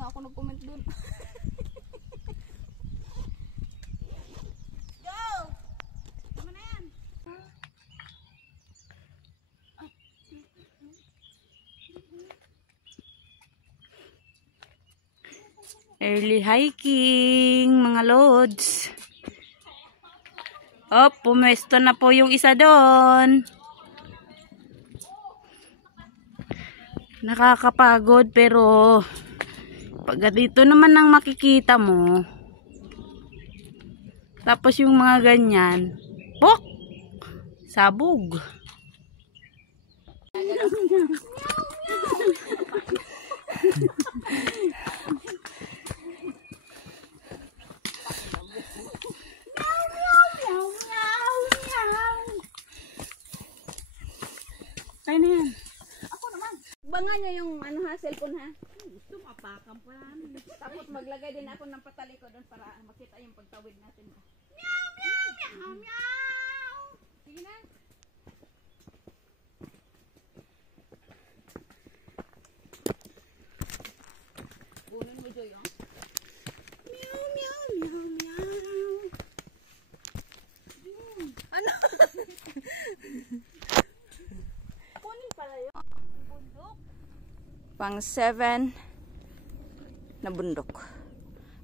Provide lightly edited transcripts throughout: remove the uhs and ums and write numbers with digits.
nga ako nag-comment dun. Go! Tama na yan. Early hiking, mga lods. Oh, pumesto na po yung isa doon. Nakakapagod pero pag dito naman ang makikita mo. Tapos yung mga ganyan, pok! Sabog. Kaya na yan. Ako naman. Banga niya yung ano ha, cellphone ha. Gusto mapakan pa namin. Tapos maglagay din ako ng patali ko doon para makita yung pagtawid natin. Meow, meow, meow, meow. Sige na. Bunin mo, Joy, oh. Meow, meow, meow, meow. Ano? Kunin pala yun. Bundok. Pang 7 na bundok.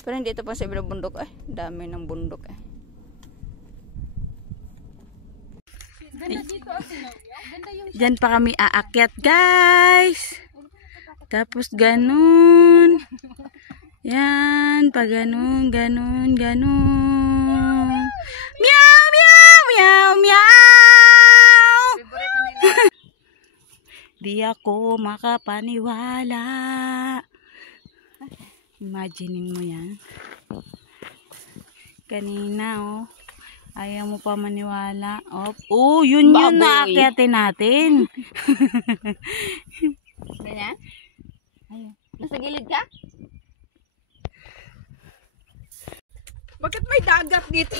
Pero hindi ito pang 7 na bundok. Ay, dami ng bundok eh. Ganda dito. Ganda yung Diyan pa kami aakyat, guys. Tapos ganun. Yan, pa ganun, ganun, ganun. Meow, meow, meow, meow. Di ako makapaniwala. Imaginein mo yan. Kanina, oh. Ayaw mo pa maniwala. Oh, yun yun na aakyatin natin. ganyan? Ayun. Nasa gilid ka? Bakit may dagat dito?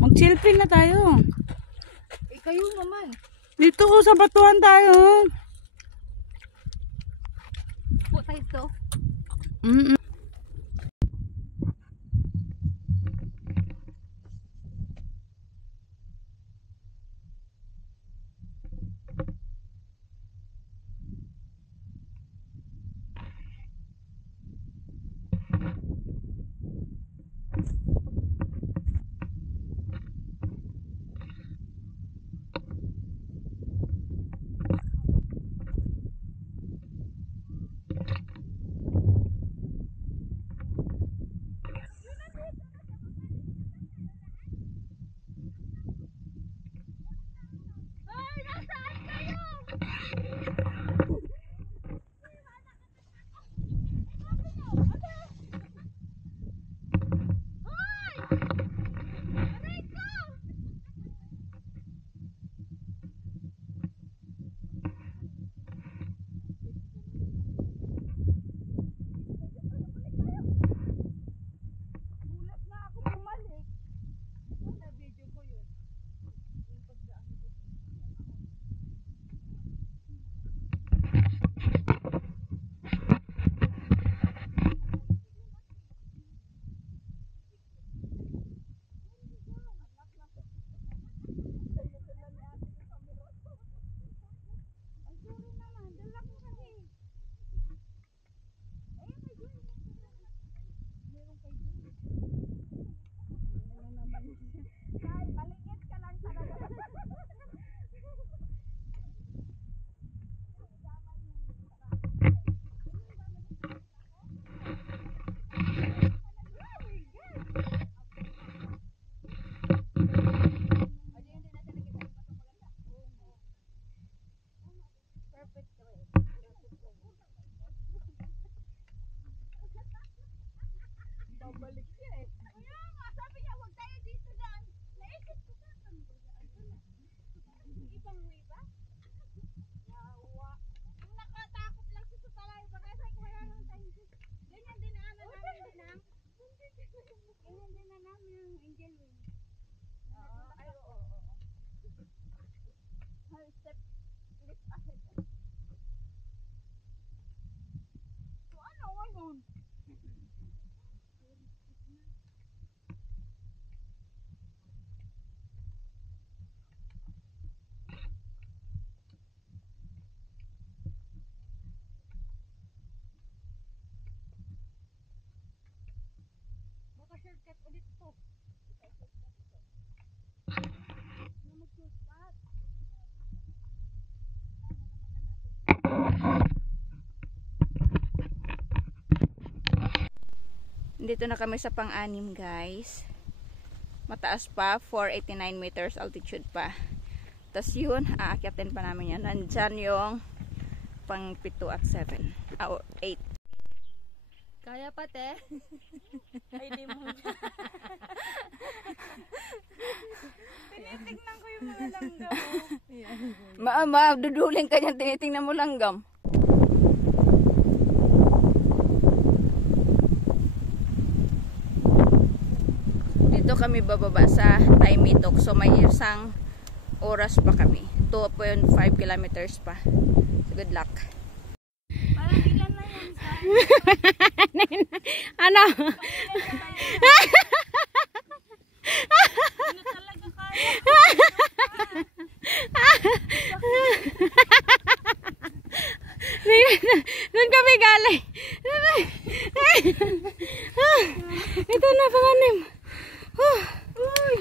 Mag-selfie na tayo. Kayo naman. Dito ko sa batuhan tayo. Puta ito. Dito na kami sa pang-anim, guys. Mataas pa, 489 meters altitude pa. Tapos yun, aakyatin pa namin yan. Nandyan yung pang 7 at 7. 8. Kaya pa, te. Ay, di mo. Tinitignan ko yung mga langgam. Duduling ka niyan, tinitingnan mo langgam. Dito kami bababa sa Taimitok. So may isang oras pa kami. 2.5 kilometers pa. So good luck. Parang ilan na yan, sa? Ano? Ano talaga kaya? Doon kami galing. Ito na panganim. Uy!